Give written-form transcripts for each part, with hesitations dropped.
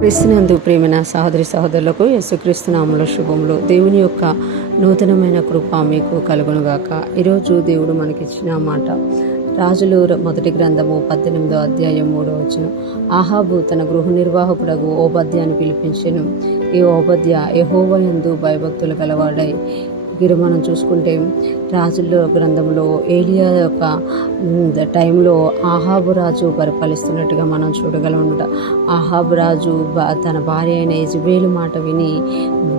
క్రీస్తునందు ప్రేమైన సహోదరి సహోదరులకు యేసుక్రీస్తు నామములో శుభములు. దేవుని యొక్క నూతనమైన కృప మీకు కలుగునుగాక. ఈరోజు దేవుడు మనకిచ్చిన మాట రాజులు మొదటి గ్రంథము 18వ అధ్యాయం 3వ వచనం. ఆహాబు తన గృహ నిర్వాహకుడగు ఓబద్యాను పిలిపించెను. ఈ ఓబద్య యెహోవా యందు భయభక్తులు గలవాడై. మనం చూసుకుంటే రాజుల్లో గ్రంథంలో ఏలియా యొక్క టైంలో ఆహాబు రాజు పరిపాలిస్తున్నట్టుగా మనం చూడగలమన్నమాట. ఆహాబు రాజు తన భార్య అయిన యెజబేలు మాట విని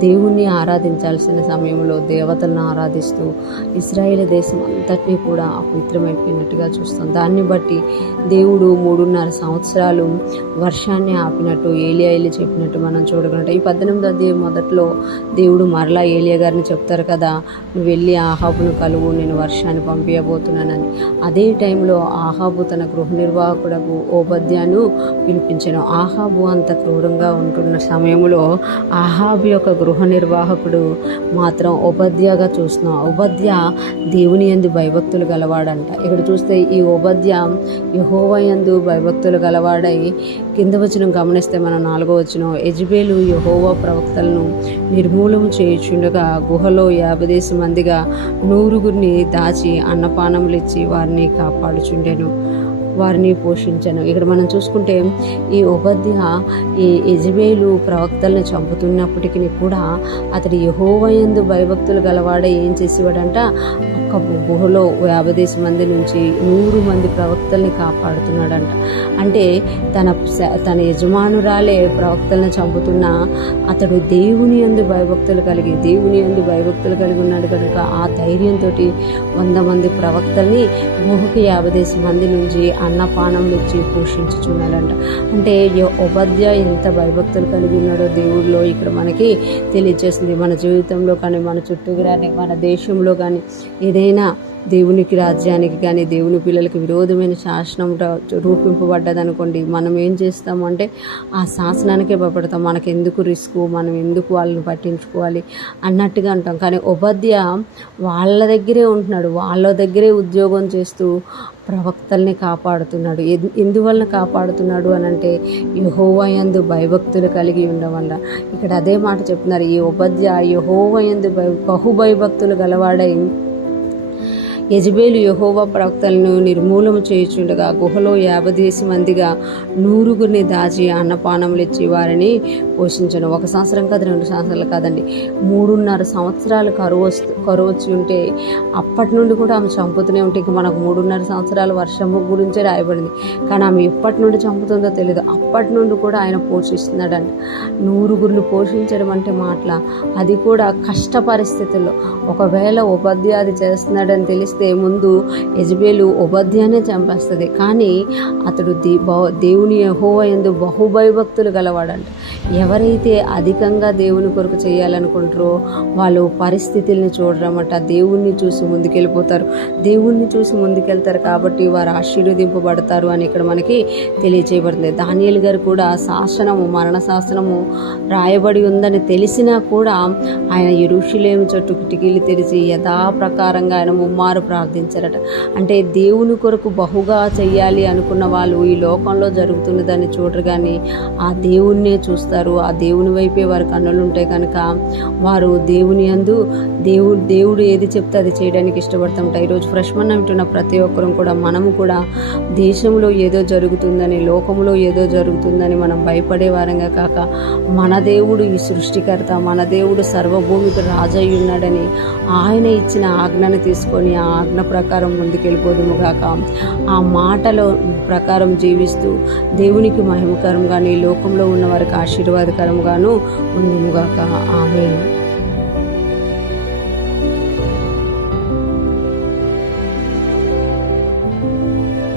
దేవుణ్ణి ఆరాధించాల్సిన సమయంలో దేవతలను ఆరాధిస్తూ ఇశ్రాయేలు దేశం అంతటినీ కూడా అపవిత్రమైపోయినట్టుగా చూస్తాం. దాన్ని బట్టి దేవుడు 3.5 సంవత్సరాలు వర్షాన్ని ఆపినట్టు ఏలియా చెప్పినట్టు మనం చూడగలంటాం. ఈ 18వ అధ్యాయం మొదట్లో దేవుడు మరలా ఏలియా గారిని చెప్తారు కదా, నువ్వు వెళ్ళి ఆహాబును కలువు, నేను వర్షాన్ని పంపించబోతున్నానని. అదే టైంలో ఆహాబు తన గృహ నిర్వాహకుడకు ఓబద్యాను పిలిపించాను. ఆహాబు అంత క్రూరంగా ఉంటున్న సమయంలో ఆహాబు యొక్క గృహ నిర్వాహకుడు మాత్రం ఓబద్యాగా చూస్తున్నాం. ఓబద్య దేవుని యందు భయభక్తులు గలవాడంట. ఇక్కడ చూస్తే ఈ ఓబద్య యెహోవా యందు భయభక్తులు గలవాడై. కింద వచనం గమనిస్తే మనం 4వ వచనం, యెజబేలు యెహోవా ప్రవక్తలను నిర్మూలన చేయుచుండగా గుహలో 50 మందిగా 100 దాచి అన్నపానములు ఇచ్చి వారిని కాపాడుచుండెను, వారిని పోషించను. ఇక్కడ మనం చూసుకుంటే ఈ ఓబద్య ఈ యెజబేలు ప్రవక్తలను చంపుతున్నప్పటికీ కూడా అతడు యెహోవా యందు భయభక్తులు గలవాడే ఏం చేసేవాడంట, ఒక గుహలో 50 మంది నుంచి 100 మంది ప్రవక్తల్ని కాపాడుతున్నాడంట. అంటే తన యజమానురాలే ప్రవక్తలను చంపుతున్న అతడు దేవుని యందు భయభక్తులు కలిగి ఉన్నాడు కనుక ఆ ధైర్యంతో 100 మంది ప్రవక్తల్ని గుహకి 50 మంది నుంచి అన్నపానములు ఇచ్చి పోషించుచున్నాడంట. అంటే ఓబద్య ఎంత భయభక్తులు కలిగి ఉన్నాడో దేవుడిలో ఇక్కడ మనకి తెలియజేస్తుంది. మన జీవితంలో కానీ, మన చుట్టూ కానీ, మన దేశంలో కానీ ఏదైనా దేవునికి, రాజ్యానికి కానీ, దేవుని పిల్లలకి విరోధమైన శాసనం రూపింపబడ్డదనుకోండి, మనం ఏం చేస్తాము అంటే ఆ శాసనానికే భయపడతాం. మనకు ఎందుకు రిస్క్, మనం ఎందుకు వాళ్ళని పట్టించుకోవాలి అన్నట్టుగా అంటాం. కానీ ఓబద్య వాళ్ళ దగ్గరే ఉంటున్నాడు, వాళ్ళ దగ్గరే ఉద్యోగం చేస్తూ ప్రవక్తల్ని కాపాడుతున్నాడు. ఎందువలన కాపాడుతున్నాడు అని అంటే యెహోవా యందు భయభక్తులు కలిగి ఉండడం వల్ల. ఇక్కడ అదే మాట చెప్తున్నారు. ఈ ఓబద్య యెహోవా యందు బహుభయభక్తులు గలవాడై యెజబేలు యెహోవా ప్రవక్తలను నిర్మూలన చేయుచుండగా గుహలో 50 మందిగా 100 దాచి అన్నపానములు ఇచ్చి వారిని పోషించను. 1 సంవత్సరం కాదు, 2 సంవత్సరాలు కాదండి, 3.5 సంవత్సరాలు కరువు వచ్చి ఉంటే అప్పటి నుండి కూడా ఆమె చంపుతూనే ఉంటే, ఇంక మనకు 3.5 సంవత్సరాలు వర్షము గురించే రాయబడింది. కానీ ఆమె ఎప్పటి నుండి చంపుతుందో తెలియదు. అప్పటి నుండి కూడా ఆయన పోషిస్తున్నాడంట. 100 పోషించడం అంటే మాటల, అది కూడా కష్ట పరిస్థితుల్లో. ఒకవేళ ఓబద్య అది చేస్తున్నాడని తెలిస్తే ముందు యెజబేలు ఓబద్యానే చంపేస్తుంది. కానీ అతడు దేవుని యెహోవా యందు బహుభయభక్తులు గలవాడంట. ఎవరైతే అధికంగా దేవుని కొరకు చేయాలనుకుంటారో వాళ్ళు పరిస్థితుల్ని చూడరమట, దేవుణ్ణి చూసి ముందుకెళ్ళిపోతారు. దేవుణ్ణి చూసి ముందుకెళ్తారు కాబట్టి వారు ఆశీర్వదింపబడతారు అని ఇక్కడ మనకి తెలియచేయబడుతుంది. దానియేలు గారు కూడా మరణ శాసనము రాయబడి ఉందని తెలిసినా కూడా ఆయన యెరూషలేము చుట్టూ కిటికీలు తెరిచి యథాప్రకారంగా ఆయన ముమ్మారు ప్రార్థించారట. అంటే దేవుని కొరకు బహుగా చెయ్యాలి అనుకున్న వాళ్ళు ఈ లోకంలో జరుగుతున్నదాన్ని చూడరు, కానీ ఆ దేవుణ్ణే చూస్తారు. ఆ దేవుని వైపే వారి కన్నులు ఉంటాయి కనుక వారు దేవుని యందు దేవుడు ఏది చెప్తే అది చేయడానికి ఇష్టపడతాం. ఈరోజు ఫ్రెష్ మన్నా వింటున్న ప్రతి ఒక్కరం కూడా, మనము కూడా దేశంలో ఏదో జరుగుతుందని, లోకంలో ఏదో జరుగుతుందని మనం భయపడే వారంగా కాక, మన దేవుడు ఈ సృష్టికర్త, మన దేవుడు సర్వభూమికి రాజయ్య ఉన్నాడని ఆయన ఇచ్చిన ఆజ్ఞను తీసుకొని ఆ ఆజ్ఞ ప్రకారం ముందుకెళ్ళిపోదుము గాక. ఆ మాటల ప్రకారం జీవిస్తూ దేవునికి మహిమకరంగాను, ఈ లోకంలో ఉన్న వారికి ఆశీర్వాదకరంగాను ఉండుముగాక. ఆమేన్.